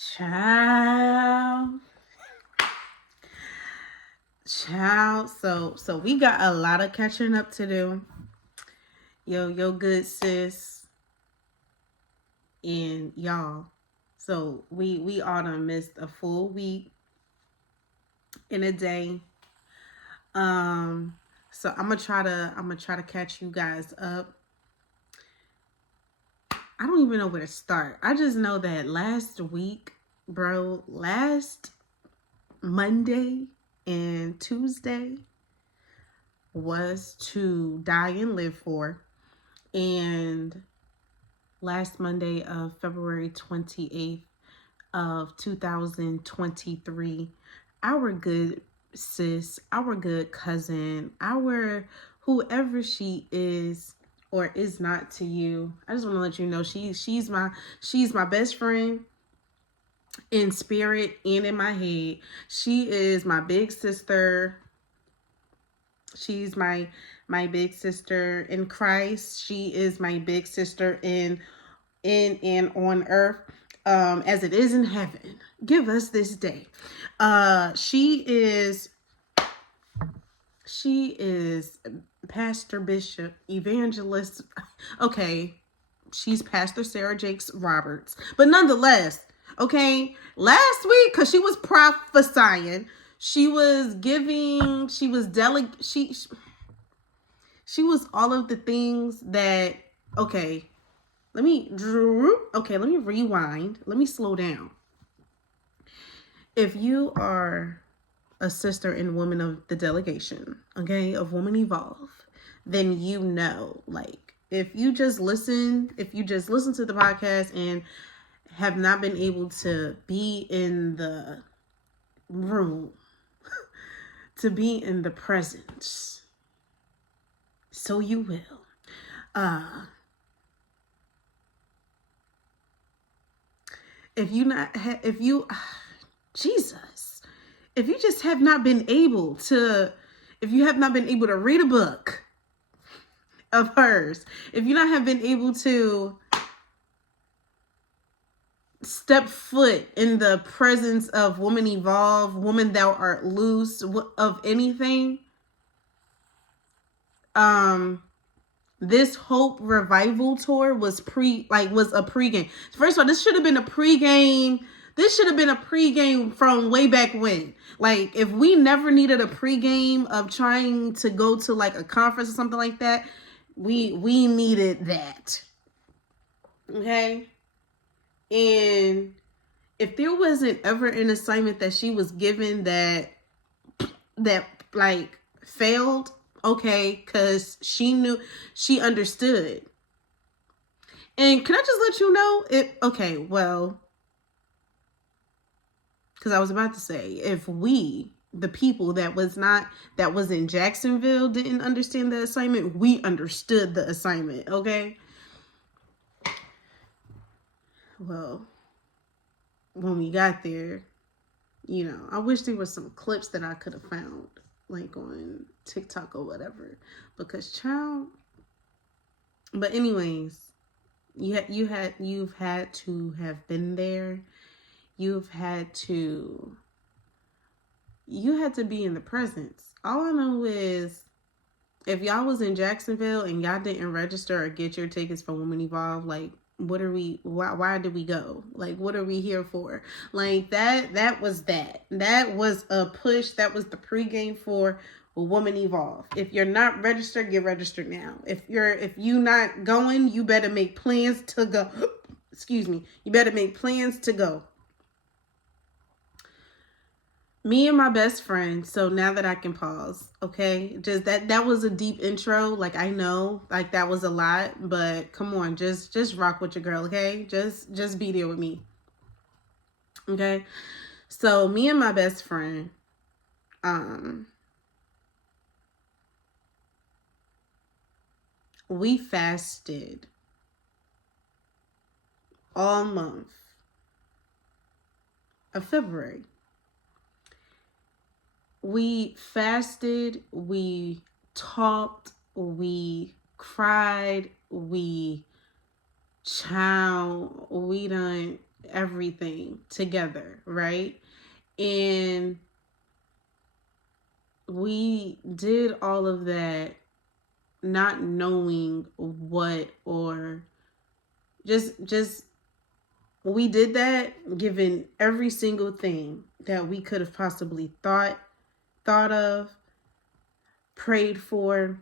Child. Child. So we got a lot of catching up to do. Yo, good sis and y'all. So we all done missed a full week in a day. So I'm gonna try to catch you guys up. I don't even know where to start. I just know that last week, bro, last Monday and Tuesday was to die and live for. And last Monday of February 28th of 2023, our good sis, our good cousin, our whoever she is or is not to you. I just want to let you know she's my best friend in spirit and in my head. She is my big sister. She's my big sister in Christ. She is my big sister in and on earth, as it is in heaven. Give us this day. She is Pastor Bishop Evangelist. Okay, she's Pastor Sarah Jakes Roberts, but nonetheless, okay. Last week, because she was prophesying, she was giving, she was she was all of the things that, okay, let me rewind. Let me slow down. If you are a sister and woman of the delegation, okay, of Woman Evolve, then you know, like, if you just listen to the podcast and have not been able to be in the room, to be in the presence, so you will. If you Jesus, if you just have not been able to, if you have not been able to read a book of hers, if you not have been able to step foot in the presence of Woman Evolve, Woman Thou Art Loose, of anything, this Hope Revival Tour was a pregame. First of all, this should have been a pregame. This should have been a pregame from way back when. Like, if we never needed a pregame of trying to go to like a conference or something like that, we needed that. Okay? And if there wasn't ever an assignment that she was given that like failed, okay, because she knew, she understood. And can I just let you know, okay, well, because I was about to say, if we, the people that was in Jacksonville, didn't understand the assignment, we understood the assignment, okay? Well, when we got there, you know, I wish there was some clips that I could have found, like on TikTok or whatever, because child. But anyways, you've had to have been there. You had to be in the presence. All I know is, if y'all was in Jacksonville and y'all didn't register or get your tickets for Woman Evolve, like, why did we go? Like, what are we here for? Like, that was a push. That was the pregame for Woman Evolve. If you're not registered, get registered now. If you not going, you better make plans to go. Excuse me. You better make plans to go. Me and my best friend. So now that I can pause, okay, just that was a deep intro. Like, I know, like, that was a lot, but come on, just rock with your girl, okay? Just be there with me, okay? So me and my best friend, we fasted all month of February. We fasted, we talked, we cried, we done everything together, right? And we did all of that not knowing what, or just we did that given every single thing that we could have possibly thought of, prayed for,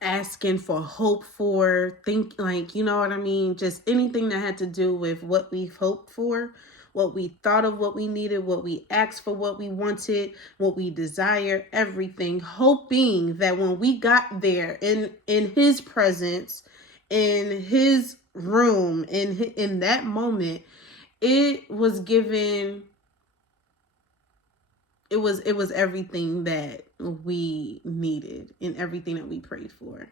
asking for, hope for, think, like, you know what I mean? Just anything that had to do with what we hoped for, what we thought of, what we needed, what we asked for, what we wanted, what we desire, everything, hoping that when we got there in his presence, in his room, in that moment, it was given, it was everything that we needed and everything that we prayed for.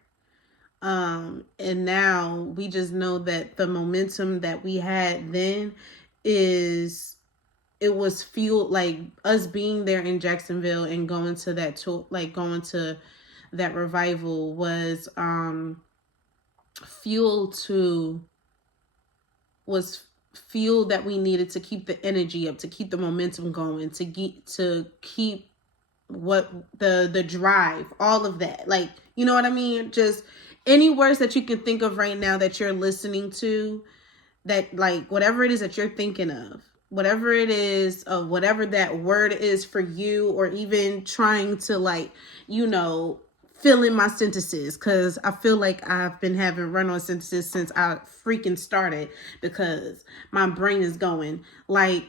And now we just know that the momentum that we had then is, it was fueled, like us being there in Jacksonville and going to that tour, like going to that revival was fuel to was fuel that we needed to keep the energy up, to keep the momentum going, to keep what the drive, all of that, like, you know what I mean? Just any words that you can think of right now that you're listening to, that, like, whatever it is that you're thinking of, whatever it is, of whatever that word is for you, or even trying to, like, you know, fill in my sentences, because I feel like I've been having run-on sentences since I freaking started, because my brain is going, like,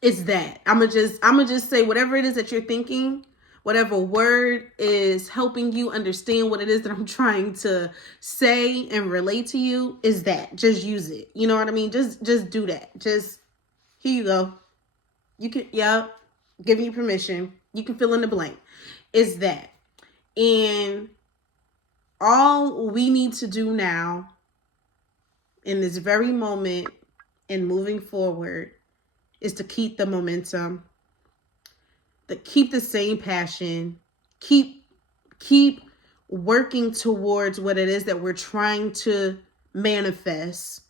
it's that. I'm gonna just say whatever it is that you're thinking, whatever word is helping you understand what it is that I'm trying to say and relate to you, is that. Just use it. You know what I mean? Just do that. Just, here you go. You can, yeah, giving you permission. You can fill in the blank. Is that. And all we need to do now in this very moment and moving forward is to keep the momentum, to keep the same passion, keep working towards what it is that we're trying to manifest,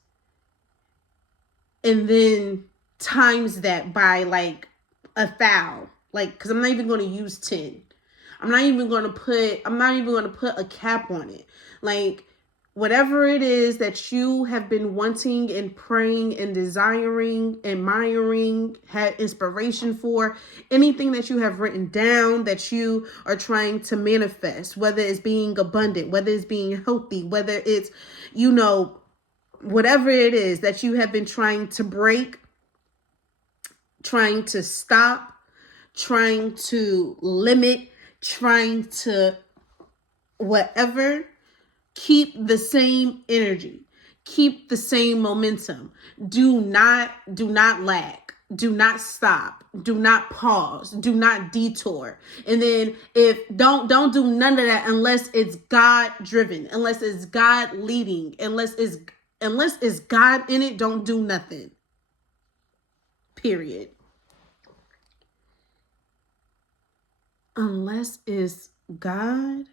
and then times that by like 1,000, like, because I'm not even going to use 10. I'm not even going to put a cap on it. Like, whatever it is that you have been wanting and praying and desiring, admiring, had inspiration for, anything that you have written down that you are trying to manifest, whether it's being abundant, whether it's being healthy, whether it's, you know, whatever it is that you have been trying to break, trying to stop, trying to limit, trying to whatever, keep the same energy, keep the same momentum. Do not lack. Do not stop. Do not pause. Do not detour. And then if don't do none of that unless it's God driven, unless it's God leading, unless it's God in it, don't do nothing. Period. Unless it's God,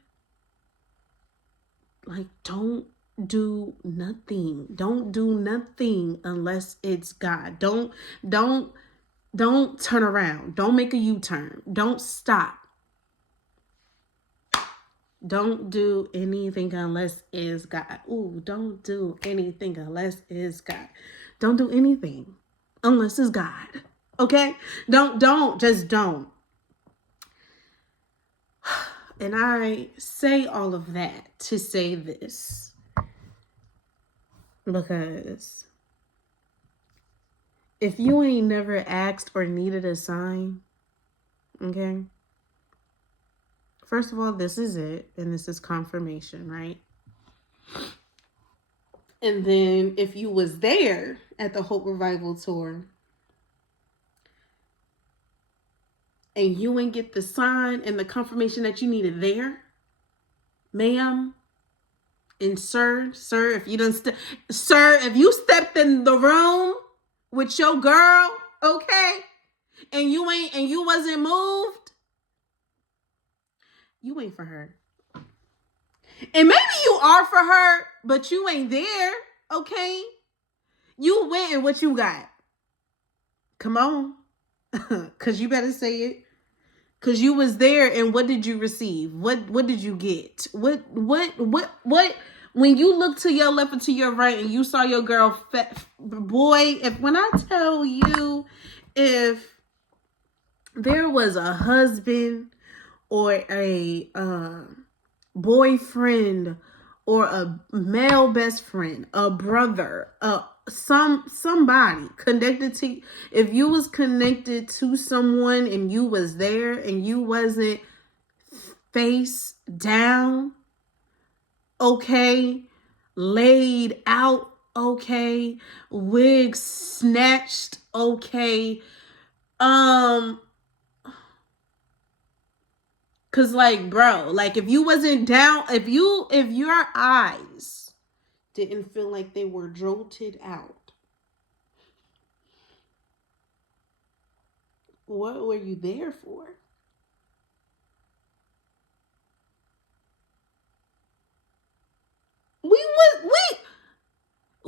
like, don't do nothing. Don't do nothing unless it's God. Don't turn around. Don't make a U-turn. Don't stop. Don't do anything unless it's God. Ooh, don't do anything unless it's God. Don't do anything unless it's God. Okay? Just don't. And I say all of that to say this, because if you ain't never asked or needed a sign, okay? First of all, this is it, and this is confirmation, right? And then if you was there at the Hope Revival Tour and you ain't get the sign and the confirmation that you needed there, ma'am and sir, if you stepped in the room with your girl, okay, and you wasn't moved, you ain't for her. And maybe you are for her, but you ain't there. Okay? You went and what you got? Come on. Cause you better say it. Cause you was there and what did you receive? What did you get? What when you look to your left and to your right and you saw your girl boy, if when I tell you if there was a husband or a boyfriend or a male best friend, a brother, somebody connected to, if you was connected to someone and you was there and you wasn't face down, okay, laid out, okay, wig snatched, okay, cause like, bro, like if you wasn't down, if your eyes didn't feel like they were jolted out, what were you there for?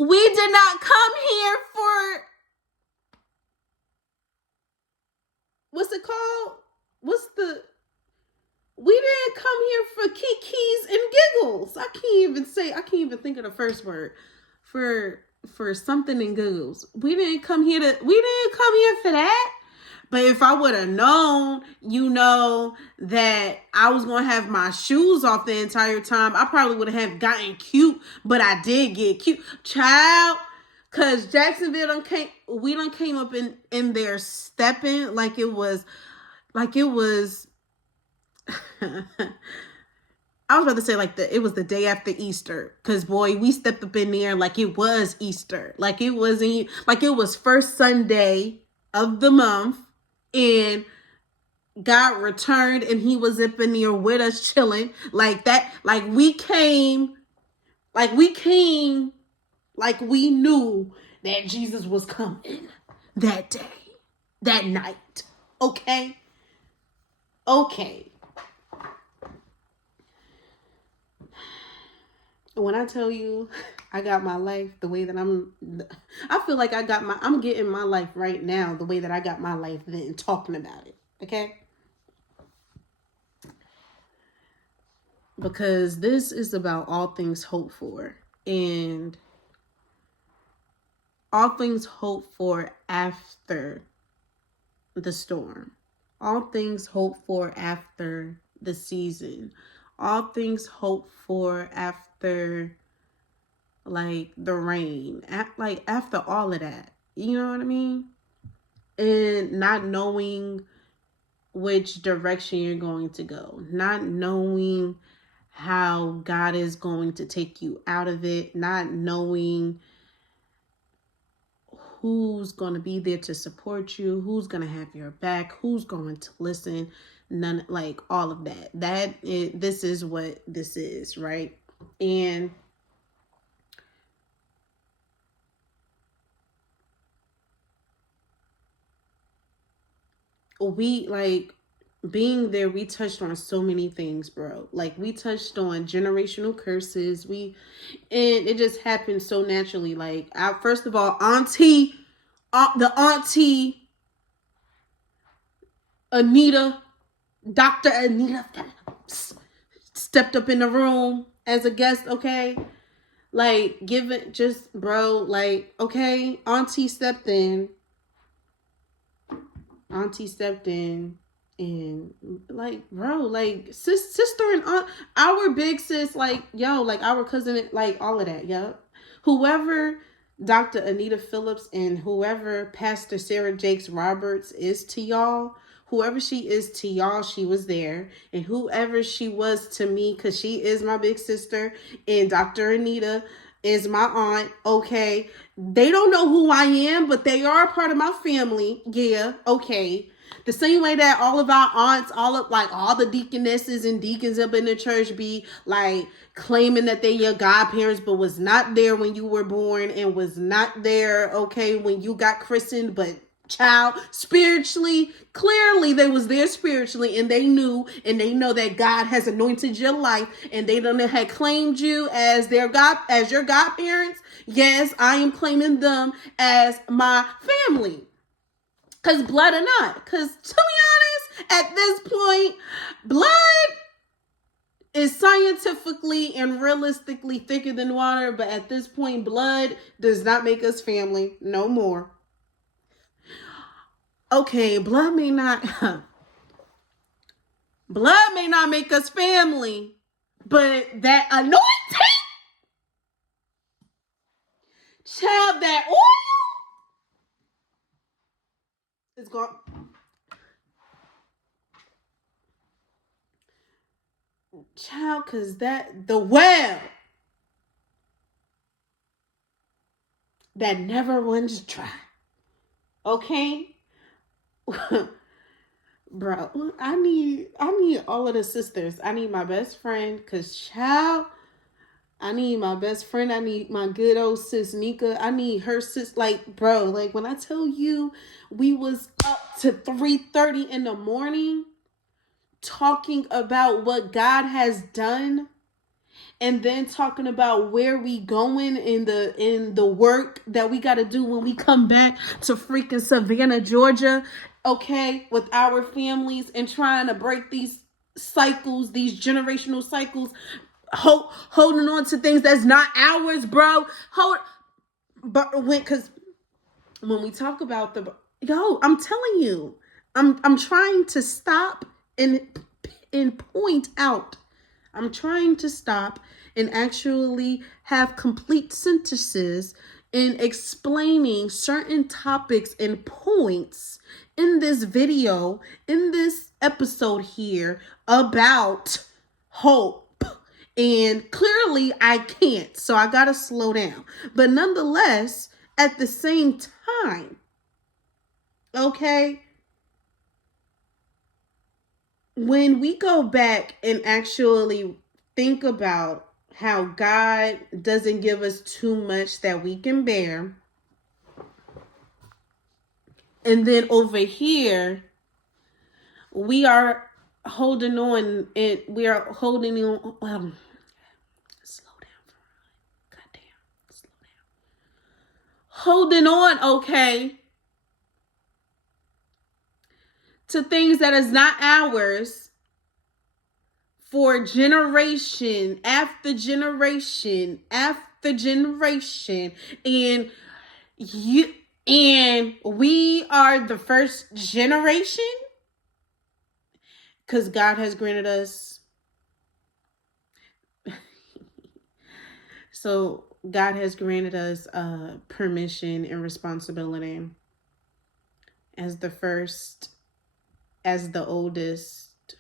We did not come here for, what's it called? What's the We didn't come here for kikis and giggles. I can't even think of the first word for something and giggles. We didn't come here for that. But if I would have known, that I was going to have my shoes off the entire time, I probably would have gotten cute, but I did get cute. Child, cause Jacksonville we done came up in there stepping like it was I was about to say it was the day after Easter, cause boy, we stepped up in there like it was Easter, like it was first Sunday of the month, and God returned, and He was up in there with us chilling like that, like we came, like we knew that Jesus was coming that day, that night. Okay. When I tell you I got my life the way that I feel like I'm getting my life right now the way that I got my life then, talking about it. Okay? Because this is about all things hoped for, and all things hoped for after the storm, all things hoped for after the season, all things hoped for after like the rain, like after all of that, you know what I mean? And not knowing which direction you're going to go, not knowing how God is going to take you out of it, not knowing who's going to be there to support you, who's going to have your back, who's going to listen, none, like all of that. This is what this is, right? And we like being there, we touched on so many things, bro. Like we touched on generational curses. And it just happened so naturally. Like first of all, the auntie Anita, Dr. Anita stepped up in the room as a guest, okay? Like okay, auntie stepped in and like, bro, like sister and aunt, our big sis, like, yo, like our cousin, like all of that, yo. Whoever Dr. Anita Phillips and whoever Pastor Sarah Jakes Roberts is to y'all, whoever she is to y'all, she was there. And whoever she was to me, because she is my big sister, and Dr. Anita is my aunt, okay? They don't know who I am, but they are a part of my family. Yeah, okay. The same way that all of our aunts, all the deaconesses and deacons up in the church be like claiming that they your godparents, but was not there when you were born and was not there, okay, when you got christened, but child, spiritually, clearly they was there spiritually, and they knew and they know that God has anointed your life, and they done had claimed you as their God, as your godparents. Yes, I am claiming them as my family. Cause blood or not. Cause to be honest, at this point, blood is scientifically and realistically thicker than water, but at this point, blood does not make us family no more. Okay, blood may not blood may not make us family, but that anointing, child, that oil is gone. Child, cause that the well that never runs dry. Okay? Bro, I need all of the sisters. I need my best friend, cause child, I need my best friend. I need my good old sis Nika. I need her sis. Like, bro, like when I tell you we was up to 3:30 in the morning talking about what God has done, and then talking about where we going in the work that we got to do when we come back to freaking Savannah, Georgia, okay, with our families, and trying to break these cycles, these generational cycles, holding on to things that's not ours, bro. But when we talk about I'm telling you, I'm trying to stop and point out. I'm trying to stop and actually have complete sentences in explaining certain topics and points in this video, in this episode here about hope. And clearly I can't, so I gotta slow down. But nonetheless, at the same time, okay, when we go back and actually think about how God doesn't give us too much that we can bear, and then over here we are holding on, and we are holding on. Slow down, goddamn, slow down. Holding on, okay, to things that is not ours for generation after generation after generation, and you and we are the first generation because God has granted us. So God has granted us permission and responsibility as the first, as the oldest,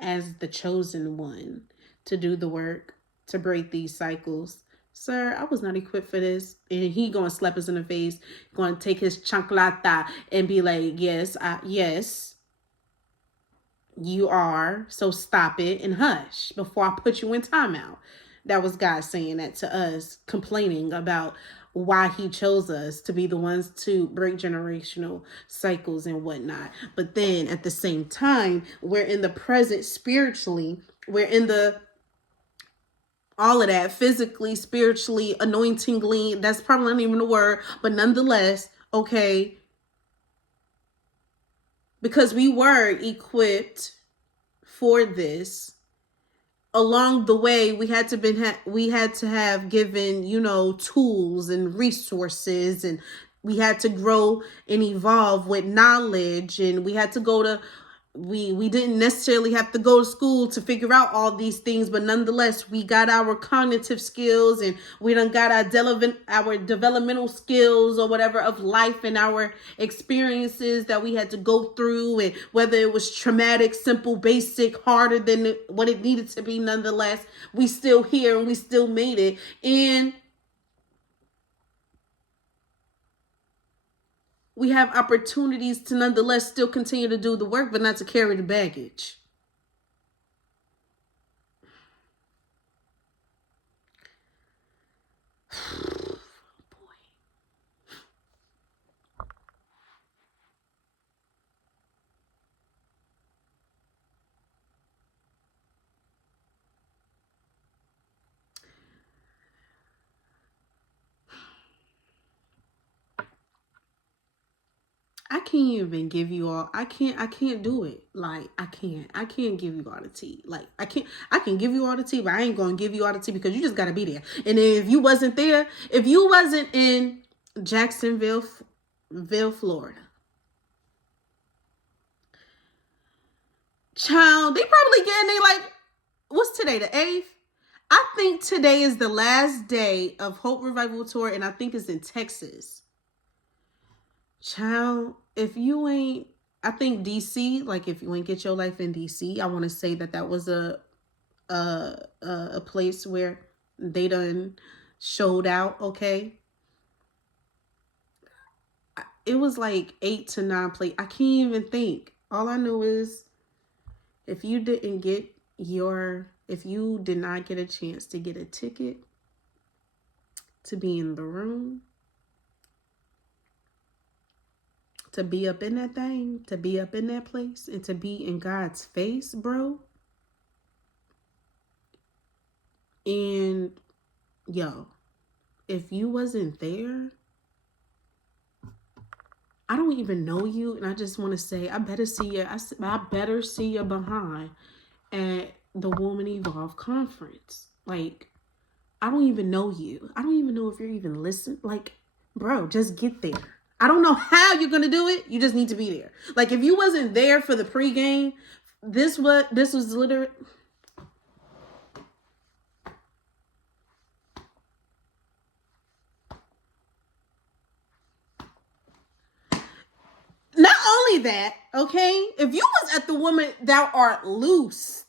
as the chosen one to do the work, to break these cycles. Sir, I was not equipped for this. And he gonna slap us in the face, gonna take his chanclata and be like, yes, yes, you are. So stop it and hush before I put you in timeout. That was God saying that to us, complaining about why he chose us to be the ones to break generational cycles and whatnot. But then at the same time, we're in the present spiritually. We're in the all of that physically, spiritually, anointingly. That's probably not even a word, but nonetheless, okay, because we were equipped for this. Along the way, we had to have given, tools and resources, and we had to grow and evolve with knowledge, and we had to go to we didn't necessarily have to go to school to figure out all these things, but nonetheless we got our cognitive skills, and we done got our developmental skills or whatever of life, and our experiences that we had to go through, and whether it was traumatic, simple, basic, harder than what it needed to be, nonetheless we still here and we still made it. And we have opportunities to nonetheless still continue to do the work, but not to carry the baggage. Boy. can't even give you all. I can't do it. Like, I can't give you all the tea. Like, I can give you all the tea, but I ain't gonna give you all the tea because you just gotta be there. And then if you wasn't there, if you wasn't in Jacksonville, Florida, child, they probably getting they like, what's today, the 8th? I think today is the last day of Hope Revival Tour, and I think it's in Texas. Child, if you ain't, I think DC, like if you ain't get your life in DC, I want to say that was a place where they done showed out, okay? It was like 8 to 9 play. I can't even think. All I know is if you did not get a chance to get a ticket to be in the room, to be up in that thing, to be up in that place, and to be in God's face, bro. And yo, if you wasn't there, I don't even know you, and I just want to say, I better see you behind at the Woman Evolve conference. Like, I don't even know you. I don't even know if you're even listening. Like, bro, just get there. I don't know how you're gonna do it. You just need to be there. Like, if you wasn't there for the pregame, this was literally. Not only that, okay, if you was at the Woman Thou Art Loose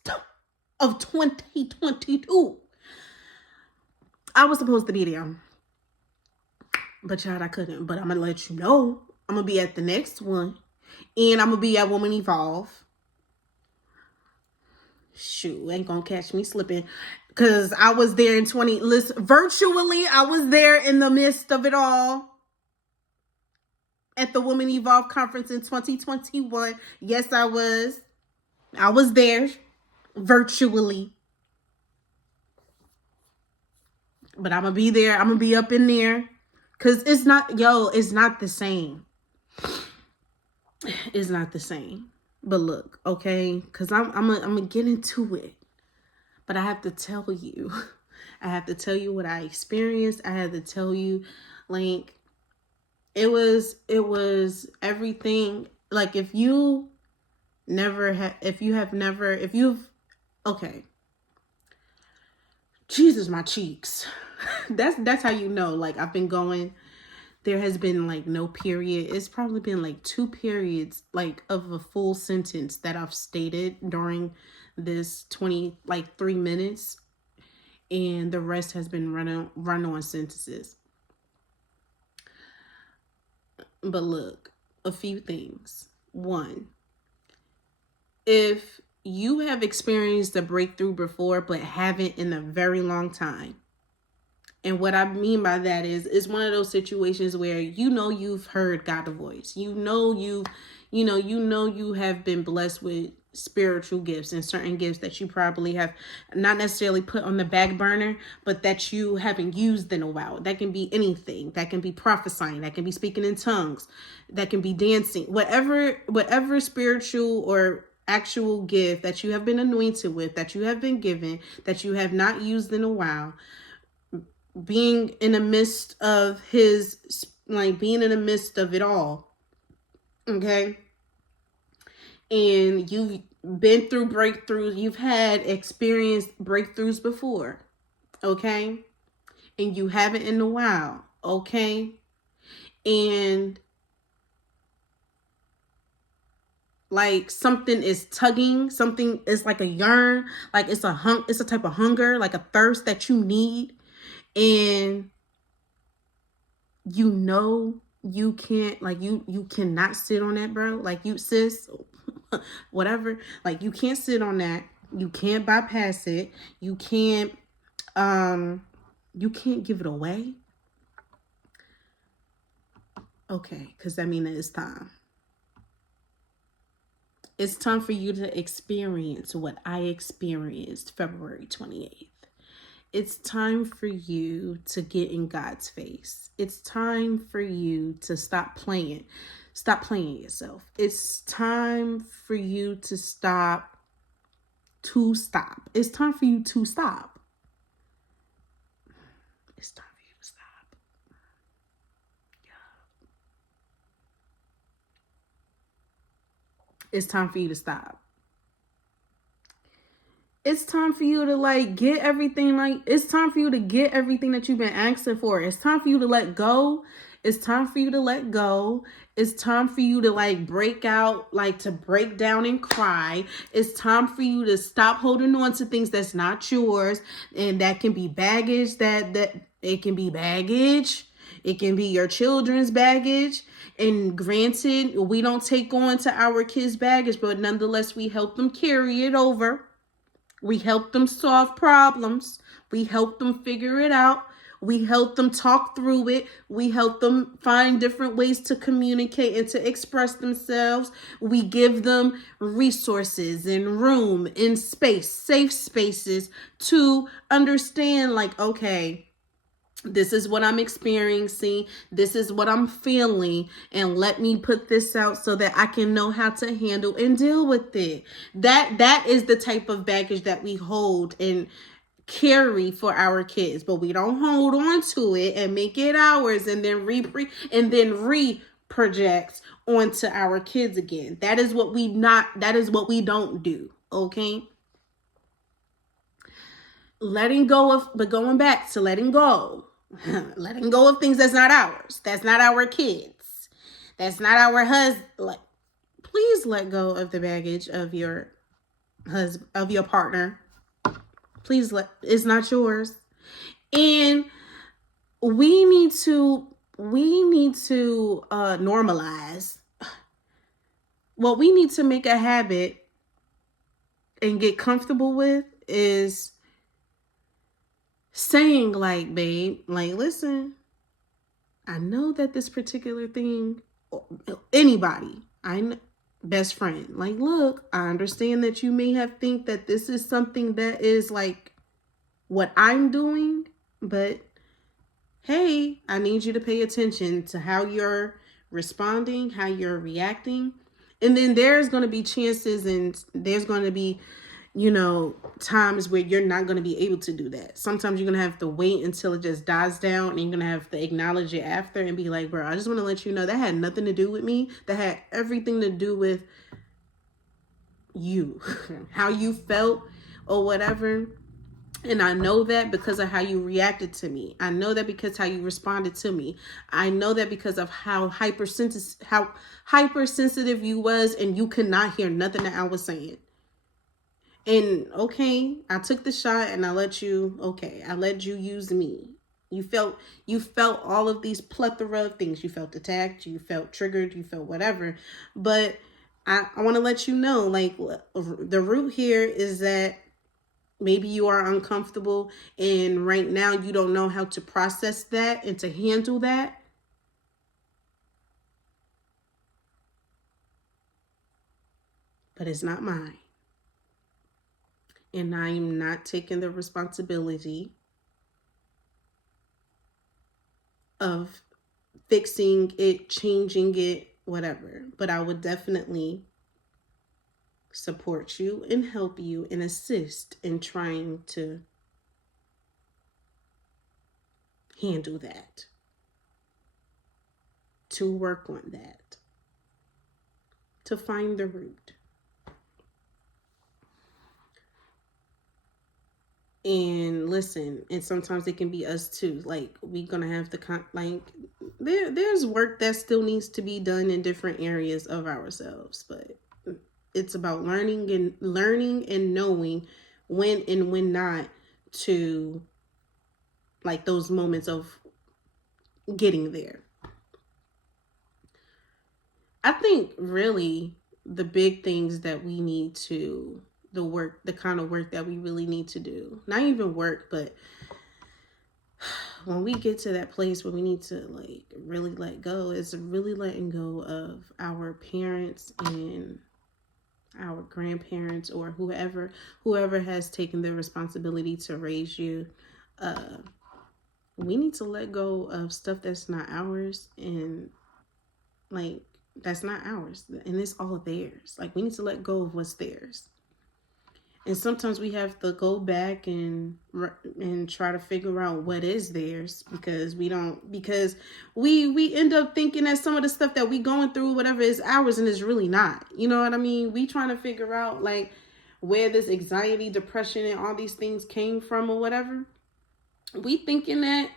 of 2022, I was supposed to be there. But child, I couldn't. But I'm going to let you know. I'm going to be at the next one. And I'm going to be at Woman Evolve. Shoot, ain't going to catch me slipping. Because I was there in virtually, I was there in the midst of it all. At the Woman Evolve conference in 2021. Yes, I was. I was there virtually. But I'm going to be there. I'm going to be up in there. Because it's not the same. It's not the same. But look, okay? Because I'm going to get into it. But I have to tell you. I have to tell you what I experienced. I have to tell you, like, it was everything. Like, okay. Jesus, my cheeks. That's how you know, like, I've been going, there has been like no period. It's probably been like 2 periods, like, of a full sentence that I've stated during this 3 minutes. And the rest has been run on sentences. But look, a few things. 1, if you have experienced a breakthrough before, but haven't in a very long time. And what I mean by that is, it's one of those situations where, you've heard God's voice. You have been blessed with spiritual gifts and certain gifts that you probably have not necessarily put on the back burner, but that you haven't used in a while. That can be anything. That can be prophesying. That can be speaking in tongues. That can be dancing. Whatever spiritual or actual gift that you have been anointed with, that you have been given, that you have not used in a while, being in the midst of being in the midst of it all, okay? And you've been through breakthroughs, you've had experienced breakthroughs before, okay? And you haven't in a while, okay? And like something is tugging, something is like a yearn, like it's a type of hunger, like a thirst that you need. And you can't, like, you cannot sit on that, bro. Like, you, sis, whatever, like, you can't sit on that. You can't bypass it. You can't give it away. Okay, because that means it's time. It's time for you to experience what I experienced February 28th. It's time for you to get in God's face. It's time for you to stop playing. Stop playing yourself. It's time for you to stop. It's time for you to stop. It's time for you to stop. It's time for you to stop. It's time for you to like get everything, like it's time for you to get everything that you've been asking for. It's time for you to let go. It's time for you to let go. It's time for you to like break out, like to break down and cry. It's time for you to stop holding on to things that's not yours. And that can be baggage, that it can be baggage. It can be your children's baggage. And granted, we don't take on to our kids' baggage, but nonetheless, we help them carry it over. We help them solve problems. We help them figure it out. We help them talk through it. We help them find different ways to communicate and to express themselves. We give them resources and room and space, safe spaces to understand, like, okay, this is what I'm experiencing. This is what I'm feeling. And let me put this out so that I can know how to handle and deal with it. That is the type of baggage that we hold and carry for our kids, but we don't hold on to it and make it ours and then re-project onto our kids again. That is what we don't do. Okay? Letting go of, but going back to letting go. Letting go of things that's not ours. That's not our kids. That's not our husband. Like, please let go of the baggage of your husband, of your partner. Please it's not yours. And we need to normalize. What we need to make a habit and get comfortable with is saying, like, babe, like, listen, I know that this particular thing, anybody, best friend, like, look, I understand that you may have think that this is something that is like what I'm doing, but hey, I need you to pay attention to how you're responding, how you're reacting. And then there's going to be chances and there's going to be, times where you're not going to be able to do that. Sometimes you're going to have to wait until it just dies down and you're going to have to acknowledge it after and be like, bro, I just want to let you know that had nothing to do with me. That had everything to do with you, how you felt or whatever. And I know that because of how you reacted to me. I know that because how you responded to me. I know that because of how hypersensitive you was and you could not hear nothing that I was saying. And okay, I took the shot and I let you use me. You felt all of these plethora of things. You felt attacked, you felt triggered, you felt whatever. But I want to let you know, like, the root here is that maybe you are uncomfortable and right now you don't know how to process that and to handle that. But it's not mine. And I am not taking the responsibility of fixing it, changing it, whatever. But I would definitely support you and help you and assist in trying to handle that, to work on that, to find the root. And listen, and sometimes it can be us too. Like, we're gonna have to there's work that still needs to be done in different areas of ourselves, but it's about learning and knowing when and when not to, like, those moments of getting there. I think really the big things that we need to, the kind of work that we really need to do, not even work, but when we get to that place where we need to, like, really let go, is really letting go of our parents and our grandparents or whoever has taken the responsibility to raise you. We need to let go of stuff that's not ours and, like, That's not ours. And it's all theirs. Like, we need to let go of what's theirs. And sometimes we have to go back and try to figure out what is theirs, because we end up thinking that some of the stuff that we going through, whatever, is ours, and it's really not. You know what I mean? We trying to figure out like where this anxiety, depression, and all these things came from or whatever. We thinking that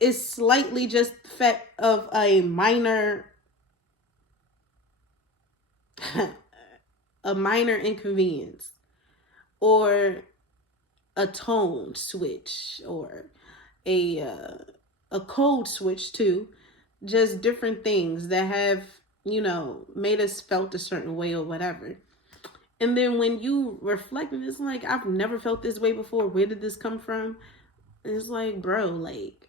it's slightly just the fact of a minor a minor inconvenience, or a tone switch, or a code switch too. Just different things that have, made us felt a certain way or whatever. And then when you reflect, and it's like, I've never felt this way before. Where did this come from? And it's like, bro, like,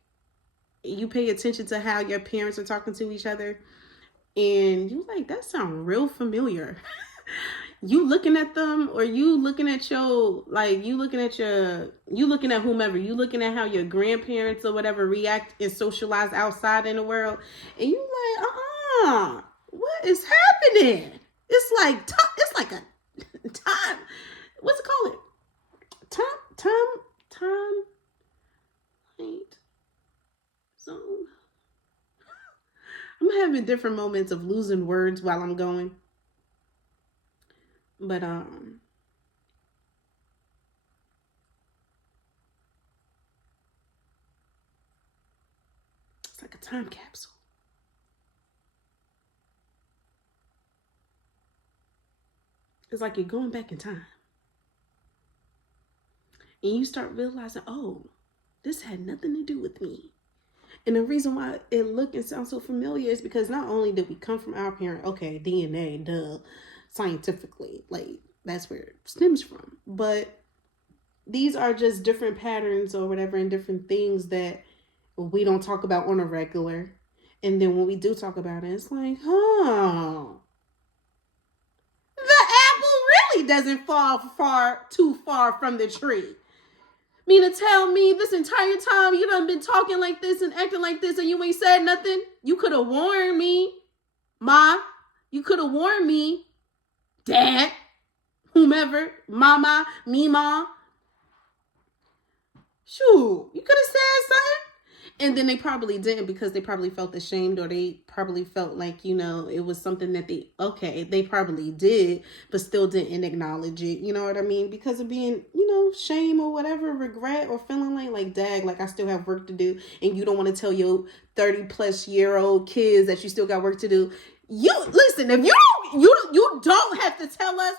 you pay attention to how your parents are talking to each other, and you like, that sounds real familiar. You looking at them, or you looking at you looking at whomever, you looking at how your grandparents or whatever react and socialize outside in the world, and you like, what is happening? It's like a time, what's it called? Time, wait, so I'm having different moments of losing words while I'm going. But it's like a time capsule. It's like you're going back in time. And you start realizing, oh, this had nothing to do with me. And the reason why it look and sound so familiar is because not only did we come from our parent, okay, DNA, duh, scientifically, like, that's where it stems from. But these are just different patterns or whatever, and different things that we don't talk about on a regular. And then when we do talk about it, it's like, the apple really doesn't fall too far from the tree. Mean to tell me this entire time you done been talking like this and acting like this, and you ain't said nothing? You could have warned me, Ma. You could have warned me, Dad, whomever, Mama, Mima. Shoot, you could have said something. And then they probably didn't, because they probably felt ashamed, or they probably felt like, it was something that they probably did, but still didn't acknowledge it. You know what I mean? Because of being, shame or whatever, regret, or feeling like, dag, like I still have work to do. And you don't want to tell your 30-plus-year-old kids that you still got work to do. You listen, if you don't have to tell us.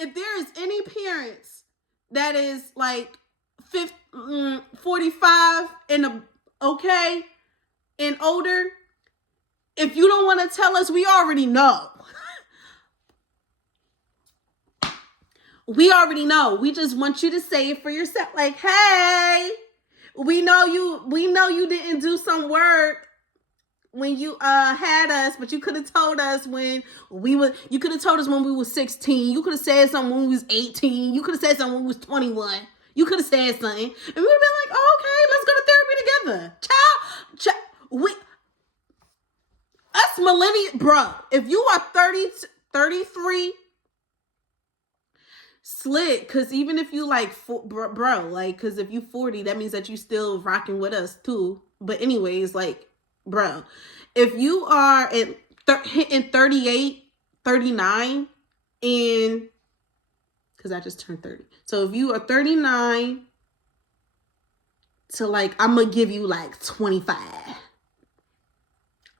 If there is any parents that is like 45 and and older, if you don't want to tell us, we already know. We already know. We just want you to say it for yourself. Like, hey, we know you didn't do some work when you had us, but you could have told us when we were 16. You could have said something when we was 18. You could have said something when we was 21. You could have said something, and we would have been like, oh, okay, let's go to therapy together. Us millennials, bro, if you are 30, 33, slick, because even if you like, bro, like, because if you 40, that means that you still rocking with us too. But anyways, like, bro, if you are hitting 38, 39, and because I just turned 30. So if you are 39 to like, I'm going to give you like 25. I'm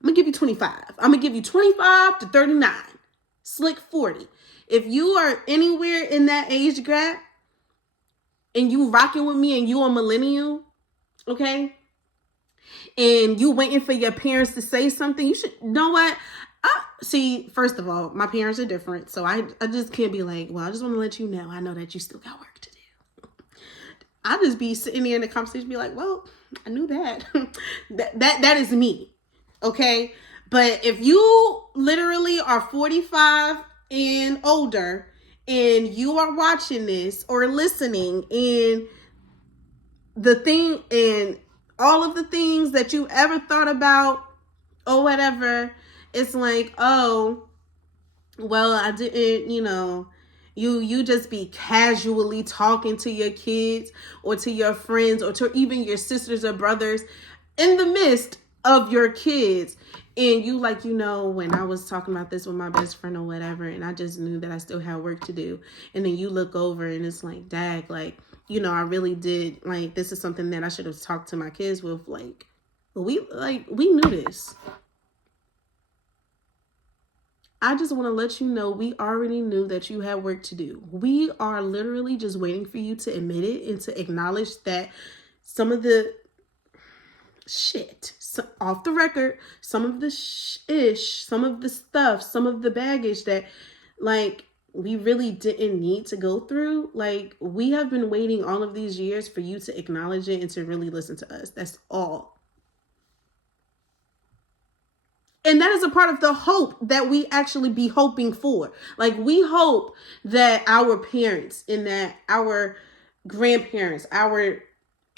going to give you 25. I'm going to give you 25 to 39. Slick 40. If you are anywhere in that age gap and you rocking with me and you a millennial, okay, and you waiting for your parents to say something, you should know what? See, first of all, my parents are different, so I just can't be like, well, I just want to let you know, I know that you still got work to do. I'll just be sitting there in the conversation, be like, well, I knew that. that is me, okay? But if you literally are 45 and older, and you are watching this or listening, and all of the things that you ever thought about or whatever, it's like, oh, well, I didn't, you just be casually talking to your kids or to your friends or to even your sisters or brothers in the midst of your kids. And you like, when I was talking about this with my best friend or whatever, and I just knew that I still had work to do. And then you look over and it's like, dag, like, I really did, like, this is something that I should have talked to my kids with. Like, we knew this. I just want to let you know we already knew that you had work to do. We are literally just waiting for you to admit it and to acknowledge that some of the shit, off the record, some of the some of the stuff, some of the baggage that, like, we really didn't need to go through. Like, we have been waiting all of these years for you to acknowledge it and to really listen to us. That's all. And that is a part of the hope that we actually be hoping for. Like, we hope that our parents and that our grandparents, our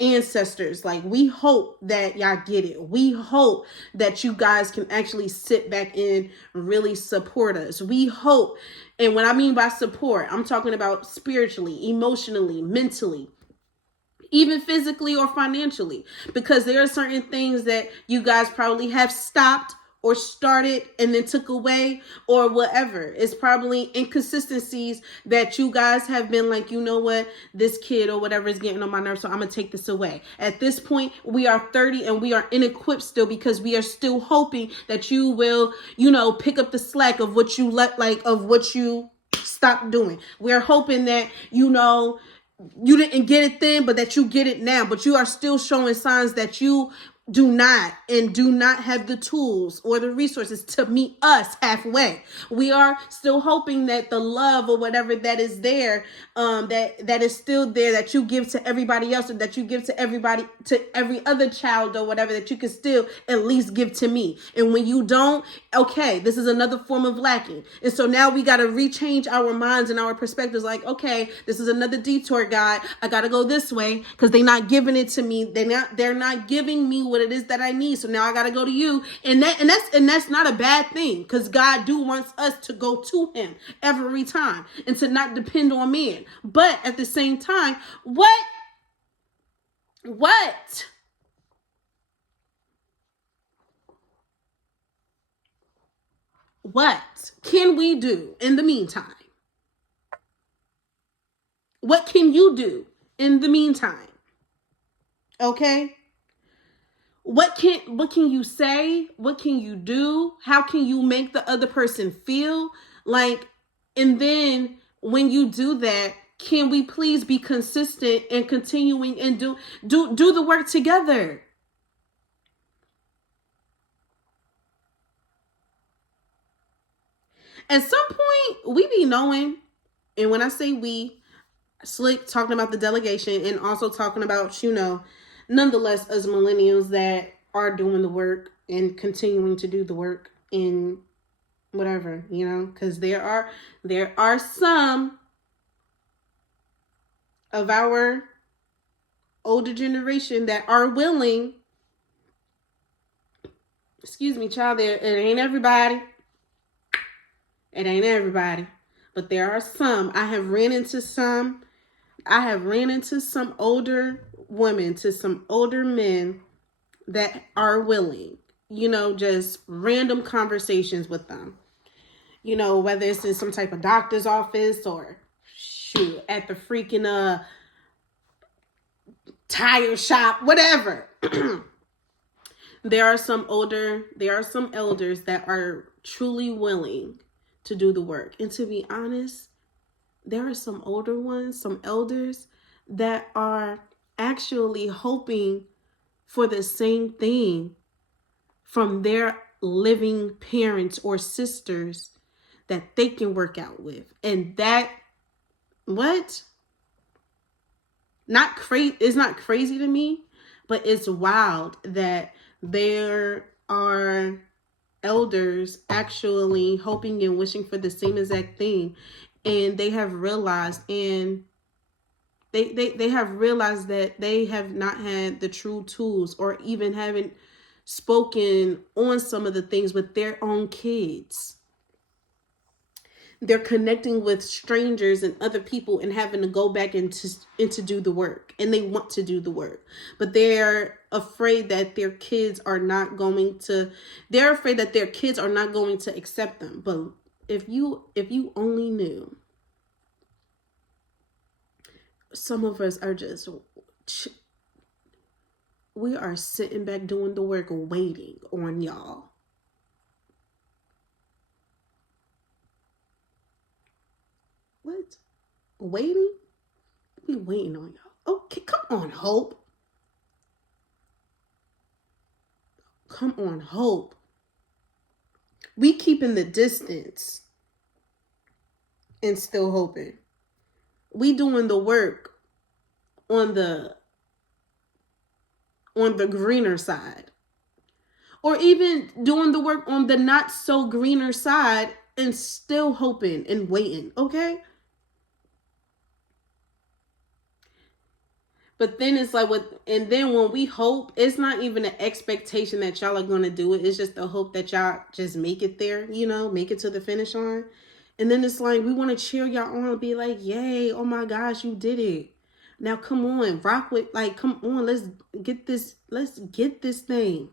ancestors, like, we hope that y'all get it. We hope that you guys can actually sit back and really support us. We hope, and what I mean by support, I'm talking about spiritually, emotionally, mentally, even physically or financially, because there are certain things that you guys probably have stopped or started and then took away or whatever. It's probably inconsistencies that you guys have been like, you know what, this kid or whatever is getting on my nerves, so I'm gonna take this away. At this point, we are 30 and we are inequipped still, because we are still hoping that you will, pick up the slack of what you of what you stopped doing. We're hoping that, you didn't get it then, but that you get it now. But you are still showing signs that you do not have the tools or the resources to meet us halfway. We are still hoping that the love or whatever that is there, that is still there, that you give to everybody else, or that you give to every other child or whatever, that you can still at least give to me. And when you don't, okay, this is another form of lacking. And so now we got to rechange our minds and our perspectives. Like, okay, this is another detour, God. I got to go this way because they're not giving it to me. They're not giving me what it is that I need. So now I got to go to you. And that's not a bad thing, because God wants us to go to him every time and to not depend on men. But at the same time, what can we do in the meantime? What can you do in the meantime? Okay? What can you say? What can you do? How can you make the other person feel? Like, and then when you do that, can we please be consistent and continuing and do the work together? At some point, we be knowing, and when I say we, Slick talking about the delegation and also talking about, nonetheless, us millennials that are doing the work and continuing to do the work in whatever, because there are some of our older generation that are willing, excuse me, child, it ain't everybody. It ain't everybody, but there are some. I have ran into some older women, to some older men that are willing, just random conversations with them, whether it's in some type of doctor's office or shoot at the freaking tire shop, whatever. There are some elders that are truly willing to do the work. And to be honest, there are some older ones, some elders that are actually hoping for the same thing from their living parents or sisters that they can work out with. And that, it's not crazy to me, but it's wild that there are elders actually hoping and wishing for the same exact thing. And they have realized, they have realized that they have not had the true tools, or even haven't spoken on some of the things with their own kids. They're connecting with strangers and other people and having to go back and to do the work, and they want to do the work, but they're afraid that their kids are not going to accept them. But if you only knew, some of us are just, we are sitting back doing the work, waiting on y'all. What? Waiting? We waiting on y'all. Okay, come on, Hope. Come on, Hope. We keeping the distance and still hoping. We doing the work on the greener side. Or even doing the work on the not so greener side and still hoping and waiting, okay? But then it's like, and then when we hope, it's not even an expectation that y'all are going to do it. It's just the hope that y'all just make it there, make it to the finish line. And then it's like, we want to cheer y'all on and be like, yay, oh my gosh, you did it. Now come on, rock with, like, come on, let's get this thing.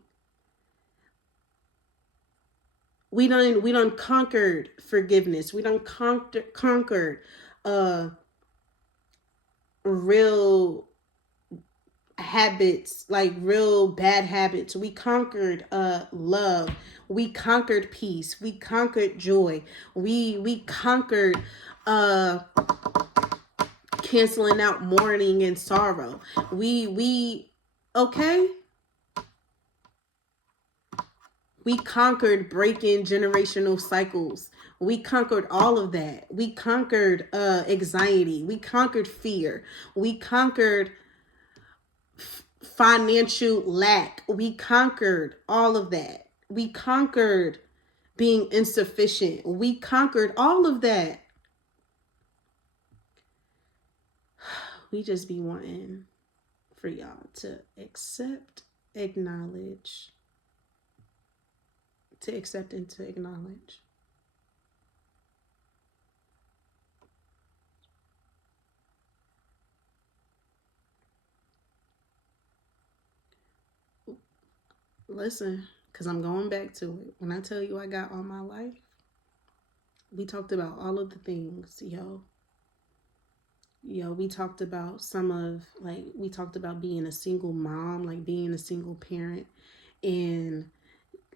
We done conquered forgiveness. We done conquered real habits, like real bad habits. We conquered love. We conquered peace. We conquered joy. We conquered canceling out mourning and sorrow. Okay? We conquered breaking generational cycles. We conquered all of that. We conquered anxiety. We conquered fear. We conquered financial lack. We conquered all of that. We conquered being insufficient. We conquered all of that. We just be wanting for y'all to accept, acknowledge, to accept and to acknowledge. Listen, because I'm going back to it. When I tell you I got all my life, we talked about all of the things, we talked about we talked about being a single mom, like being a single parent, and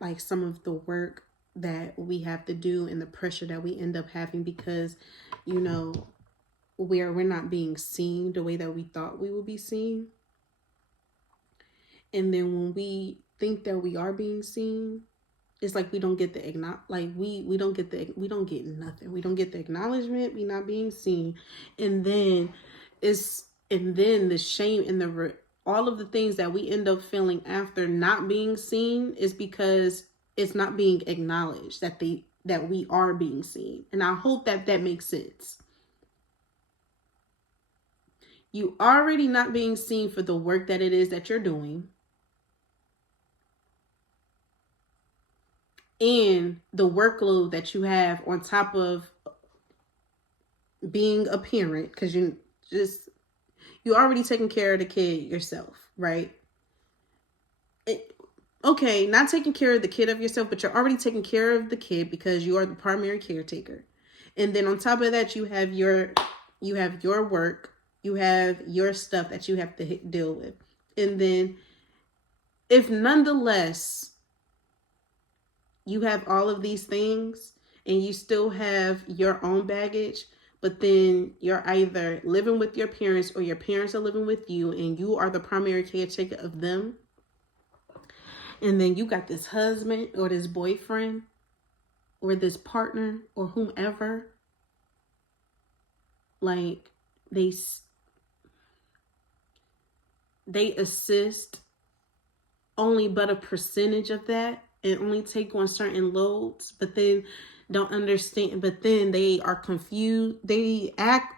like some of the work that we have to do and the pressure that we end up having because, we're not being seen the way that we thought we would be seen. And then when we think that we are being seen, it's like we don't get the we don't get nothing. We don't get the acknowledgement. We not being seen, and then the shame and all of the things that we end up feeling after not being seen is because it's not being acknowledged that we are being seen. And I hope that makes sense. You already not being seen for the work that it is that you're doing. And the workload that you have on top of being a parent, because you already taking care of the kid yourself, right? Okay, not taking care of the kid of yourself, but you're already taking care of the kid because you are the primary caretaker. And then on top of that, you have your work, you have your stuff that you have to deal with. And then if nonetheless you have all of these things and you still have your own baggage, but then you're either living with your parents or your parents are living with you and you are the primary caretaker of them. And then you got this husband or this boyfriend or this partner or whomever, like they assist only but a percentage of that and only take on certain loads, but then don't understand, but then they are confused. They act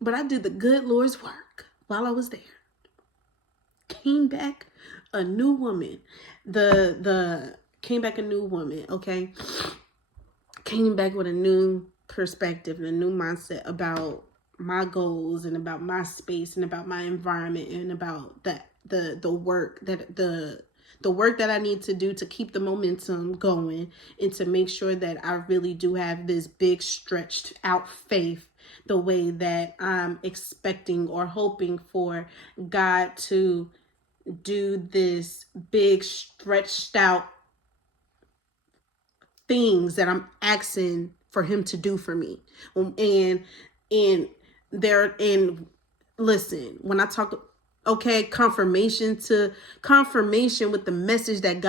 But I did the good Lord's work while I was there. Came back a new woman. Came back a new woman, okay? Came back with a new perspective and a new mindset about my goals and about my space and about my environment and about the work the work that I need to do to keep the momentum going and to make sure that I really do have this big stretched out faith the way that I'm expecting or hoping for God to do this big stretched out things that I'm asking for him to do for me. And there and listen, when I talk okay, confirmation with the message that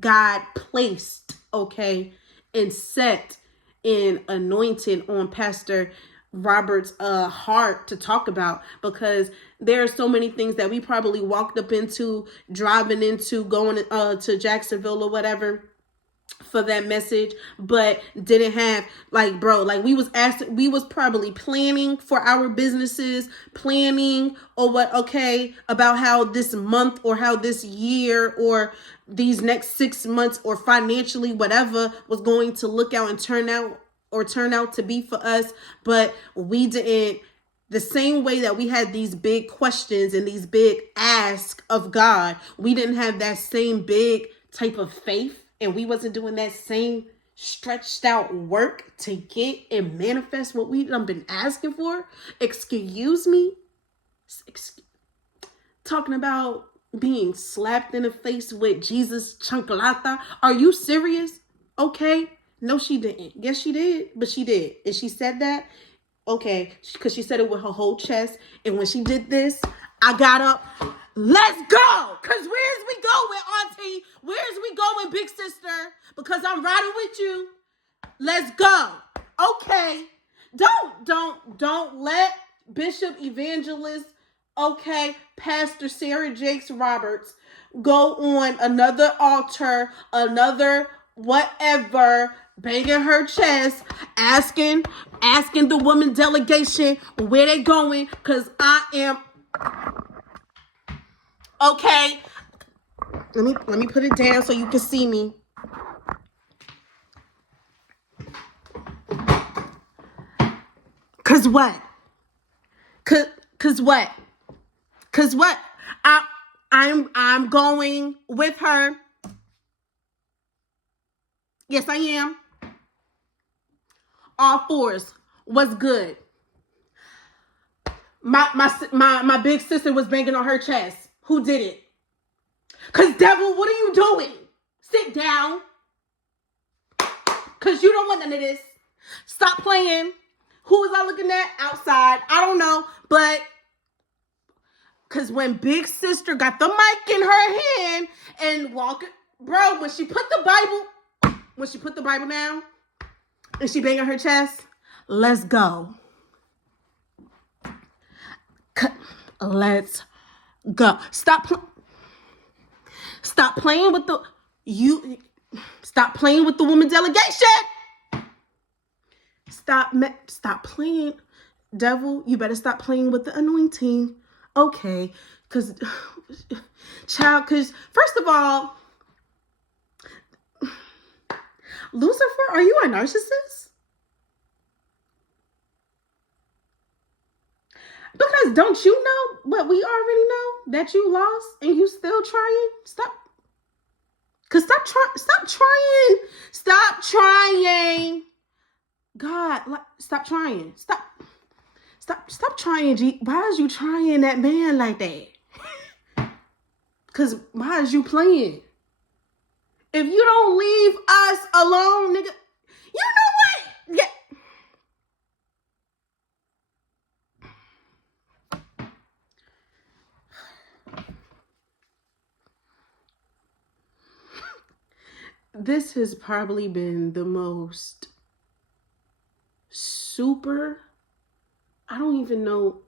God placed, okay, and set and anointed on Pastor Robert's heart to talk about, because there are so many things that we probably walked up into, driving into, going to Jacksonville or whatever for that message, but didn't have, like, bro, like we was probably planning for our businesses, planning or what, okay, about how this month or how this year or these next 6 months or financially whatever was going to look out and turn out to be for us. But we didn't, the same way that we had these big questions and these big asks of God, we didn't have that same big type of faith, and we wasn't doing that same stretched out work to get and manifest what we done been asking for. Excuse me? Talking about being slapped in the face with Jesus chanclata. Are you serious? Okay. No, she didn't. Yes, she did, but she did. And she said that, okay, because she said it with her whole chest. And when she did this, I got up. Let's go. Because where's we going, auntie? Where's we going, big sister? Because I'm riding with you. Let's go. Okay. Don't let Bishop Evangelist, okay, Pastor Sarah Jakes Roberts go on another altar, another whatever, banging her chest, asking the woman delegation where they going, because I am okay. Let me put it down so you can see me. Cause what? Cause what? Cause what? I'm going with her. Yes, I am. All fours. What's good? My big sister was banging on her chest. Who did it? Cause devil, what are you doing? Sit down. Cause you don't want none of this. Stop playing. Who was I looking at? Outside. I don't know. But cause when big sister got the mic in her hand and walking, bro, when she put the Bible down and she banged on her chest, let's go. Let's go. Stop playing with the woman delegation. Stop playing. Devil, you better stop playing with the anointing. Okay, cause first of all, Lucifer, are you a narcissist? Because don't you know what we already know? That you lost and you still trying? Stop trying. God, stop trying. Stop trying, G. Why is you trying that man like that? Because why is you playing? If you don't leave us alone, nigga, you know what? Yeah. This has probably been the most super, I don't even know,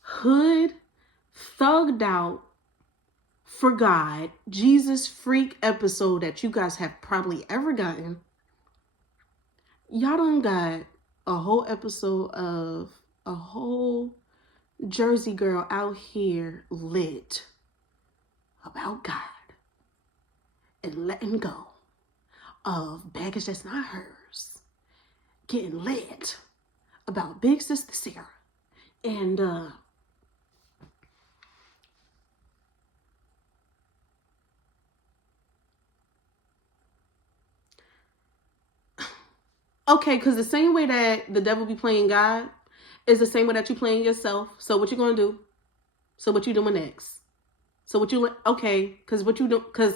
hood, thugged out, for God, Jesus freak episode that you guys have probably ever gotten. Y'all done got a whole episode of a whole Jersey girl out here lit about God and letting go of baggage that's not hers, getting lit about Big Sister Sarah. And okay, because the same way that the devil be playing God is the same way that you playing yourself. So what you gonna do? So what you doing next? So what you, okay, because what you do, because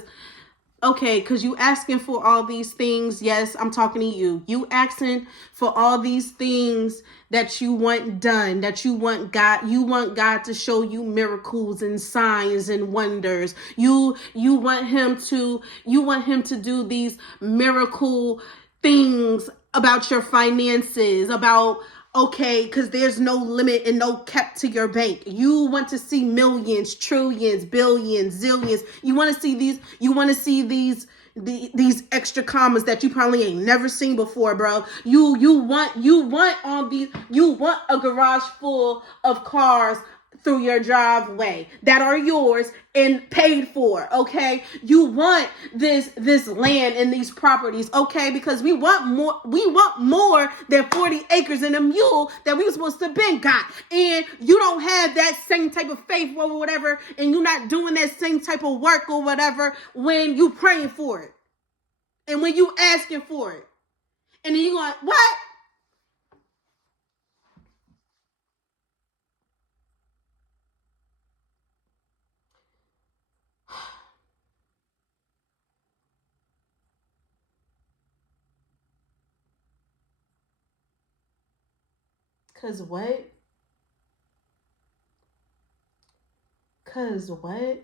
you asking for all these things. Yes, I'm talking to you. You asking for all these things that you want done, that you want God to show you miracles and signs and wonders. You want him to do these miracle things about your finances, about, okay, because there's no limit and no cap to your bank. You want to see millions, trillions, billions, zillions. You want to see these extra commas that you probably ain't never seen before, bro. You want all these. You want a garage full of cars through your driveway that are yours and paid for, okay? You want this land and these properties, okay? Because we want more than 40 acres and a mule that we were supposed to been got. And you don't have that same type of faith or whatever, and you're not doing that same type of work or whatever when you praying for it and when you asking for it. And then you're going, what? Cause what? Cause what?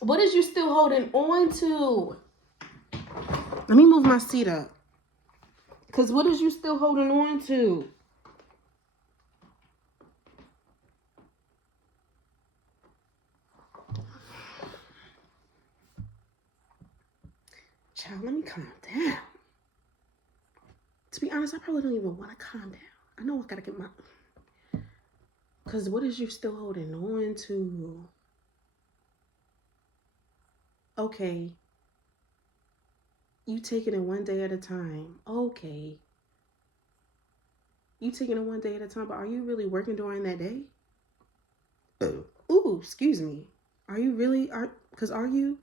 What is you still holding on to? Let me move my seat up. Cause what is you still holding on to? Child, let me calm down. To be honest, I probably don't even want to calm down. I know I gotta get my... Cause what is you still holding on to? Okay. You taking it one day at a time. Okay. You taking it one day at a time, but are you really working during that day? Ooh, excuse me. Are you really? Are you?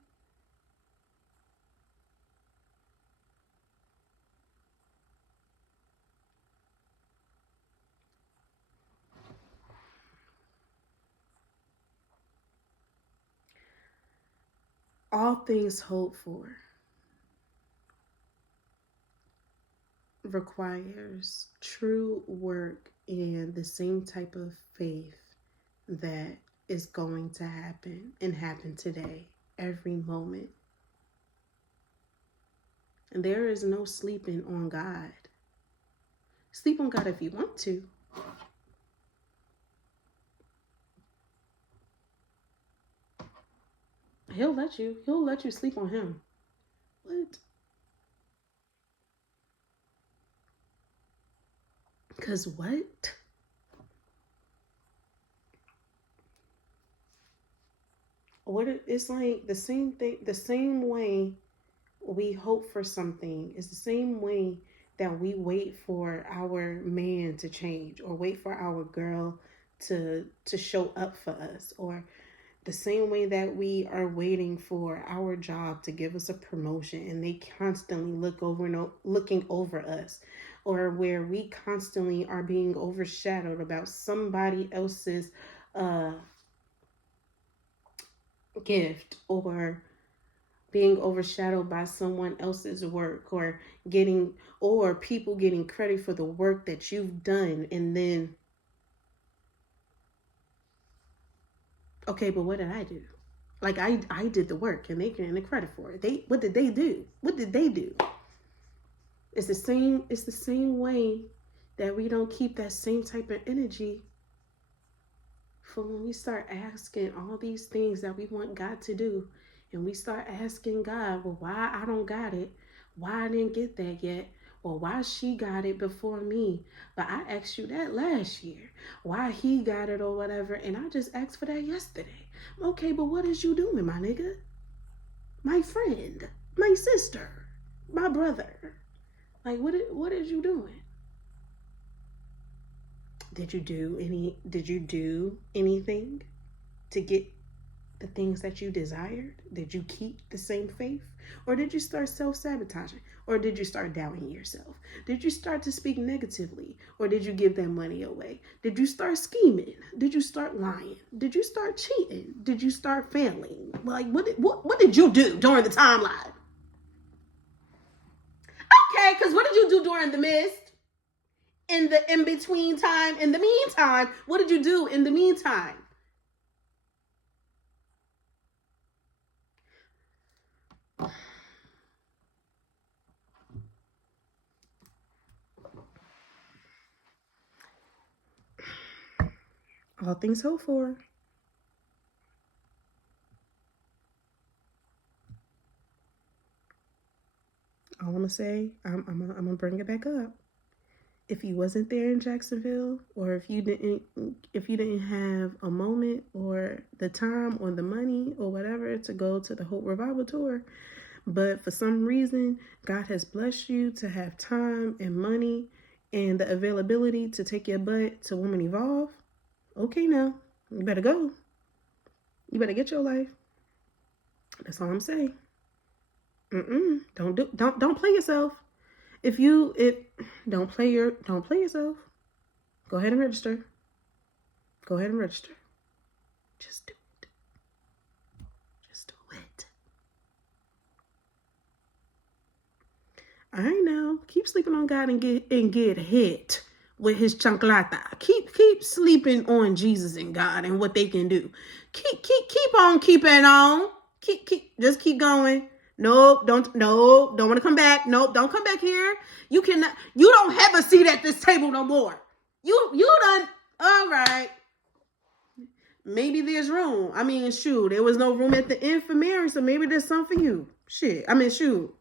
All things hoped for requires true work and the same type of faith that is going to happen and happen today, every moment. And there is no sleeping on God. Sleep on God if you want to. He'll let you sleep on him. What? Because what? It's like the same thing, the same way we hope for something is the same way that we wait for our man to change or wait for our girl to show up for us, or the same way that we are waiting for our job to give us a promotion and they constantly looking over us, or where we constantly are being overshadowed about somebody else's gift, or being overshadowed by someone else's work, or people getting credit for the work that you've done. And then, okay, but what did I do? Like I did the work and they getting the credit for it. What did they do? It's the same way that we don't keep that same type of energy for when we start asking all these things that we want God to do, and we start asking God, well, why I don't got it? Why I didn't get that yet? Or why she got it before me? But I asked you that last year. Why he got it or whatever, and I just asked for that yesterday. Okay, but what is you doing, my nigga? My friend, my sister, my brother. Like, what is you doing? Did you do anything to get the things that you desired? Did you keep the same faith? Or did you start self-sabotaging? Or did you start doubting yourself? Did you start to speak negatively? Or did you give that money away? Did you start scheming? Did you start lying? Did you start cheating? Did you start failing? Like, what did you do during the timeline? Okay, because what did you do during the mist? In the in-between time, in the meantime, what did you do in the meantime? All things hoped for. All I'm gonna say, I'm gonna bring it back up. If you wasn't there in Jacksonville, or if you didn't have a moment or the time or the money or whatever to go to the Hope Revival Tour, but for some reason God has blessed you to have time and money and the availability to take your butt to Woman Evolve, okay, now you better go. You better get your life. That's all I'm saying. Don't play yourself. If don't play yourself. Go ahead and register. Go ahead and register. Just do it. Just do it. I know. Keep sleeping on God and get hit with his chanclata. Keep sleeping on Jesus and God and what they can do. Keep on keeping on. Just keep going. Nope, don't want to come back. Nope, don't come back here. You don't have a seat at this table no more. You done. All right. Maybe there's room. I mean, shoot, there was no room at the end for Mary, so maybe there's some for you. Shit. I mean, shoot.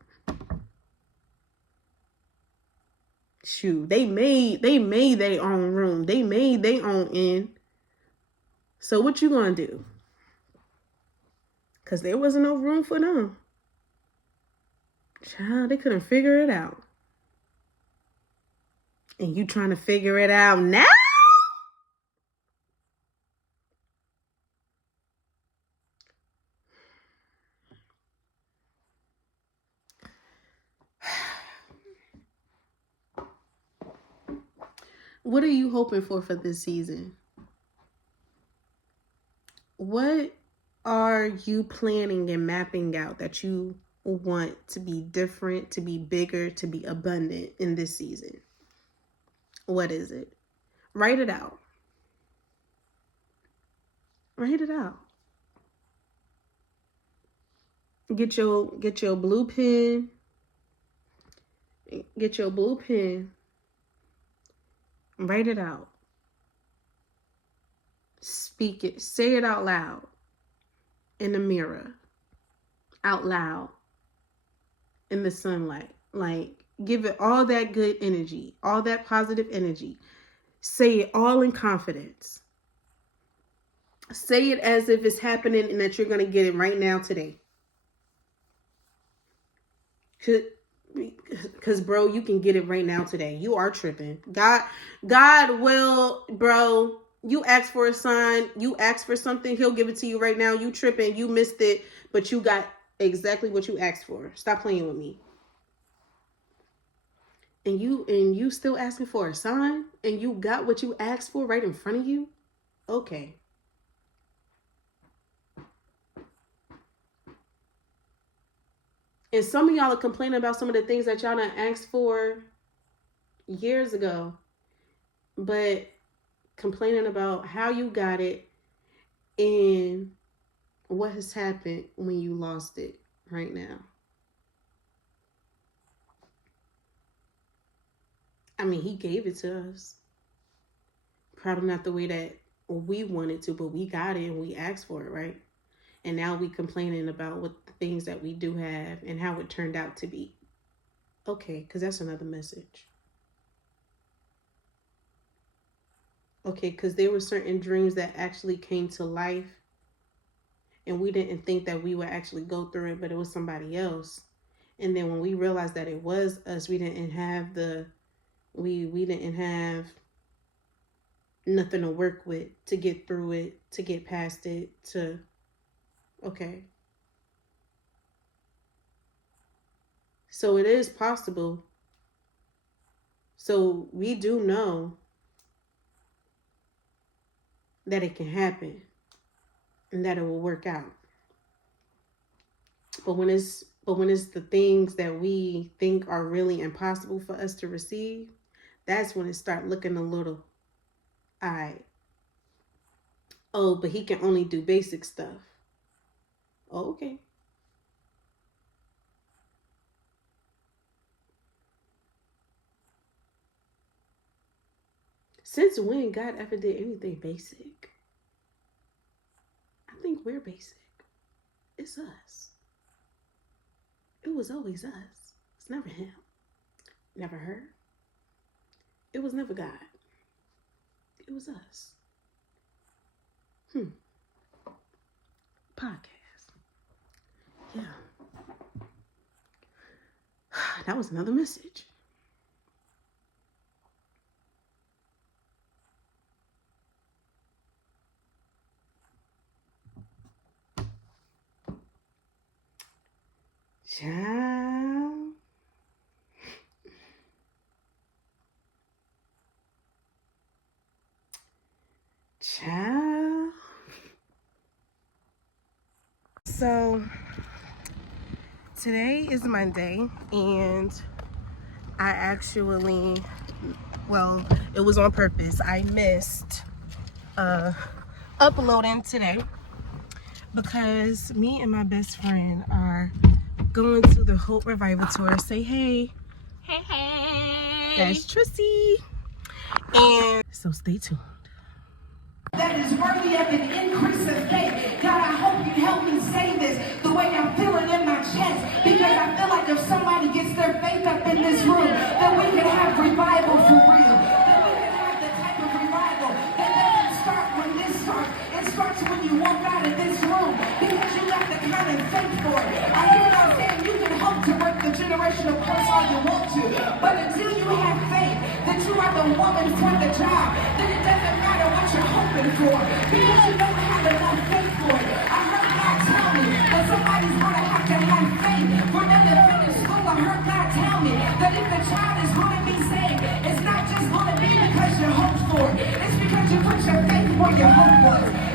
They made their own room. They made their own end. So what you gonna do? Because there wasn't no room for them. Child, they couldn't figure it out. And you trying to figure it out now? What are you hoping for this season? What are you planning and mapping out that you want to be different, to be bigger, to be abundant in this season? What is it? Write it out. Write it out. Get your blue pen. Get your blue pen. Write it out. Speak it. Say it out loud. In the mirror. Out loud. In the sunlight. Like, give it all that good energy. All that positive energy. Say it all in confidence. Say it as if it's happening and that you're going to get it right now today. Because, bro, you can get it right now today. You are tripping. God will, bro. You ask for a sign. You ask for something. He'll give it to you right now. You tripping. You missed it. But you got exactly what you asked for. Stop playing with me. And you still asking for a sign? And you got what you asked for right in front of you? Okay. And some of y'all are complaining about some of the things that y'all done asked for years ago. But complaining about how you got it and what has happened when you lost it right now. I mean, he gave it to us. Probably not the way that we wanted to, but we got it and we asked for it, right? And now we complaining about what the things that we do have and how it turned out to be. Okay, because that's another message. Okay, because there were certain dreams that actually came to life and we didn't think that we would actually go through it, but it was somebody else. And then when we realized that it was us, we didn't have nothing to work with to get through it, to get past it, okay. So it is possible. So we do know that it can happen and that it will work out. But when it's the things that we think are really impossible for us to receive, that's when it start looking a little, all right. Oh, but he can only do basic stuff. Oh, okay. Since when God ever did anything basic? I think we're basic. It's us. It was always us. It's never him. Never her. It was never God. It was us. Podcast. Yeah. That was another message. Child. Child. So today is Monday, and I actually, well, it was on purpose. I missed uploading today because me and my best friend are going to the Hope Revival Tour. Say hey. Hey, hey. That's Trissy. And so stay tuned. That is worthy of an increase of faith. God, I hope you help me say this the way I'm feeling in my chest, because I feel like if somebody gets their faith up in this room, then we can have revival for real. Then we can have the type of revival that doesn't start when this starts. It starts when you walk out of this room, because you got the kind of faith for it. I hear God saying you can hope to break the generational curse all you want to, but until you have faith that you are the woman for the job, then it doesn't matter what you're hoping for, because you don't have enough faith for it. I heard God tell me that somebody's going to have faith for them to finish school. I heard God tell me that if the child is going to be saved, it's not just going to be because you hoped for it. It's because you put your faith where your hope was.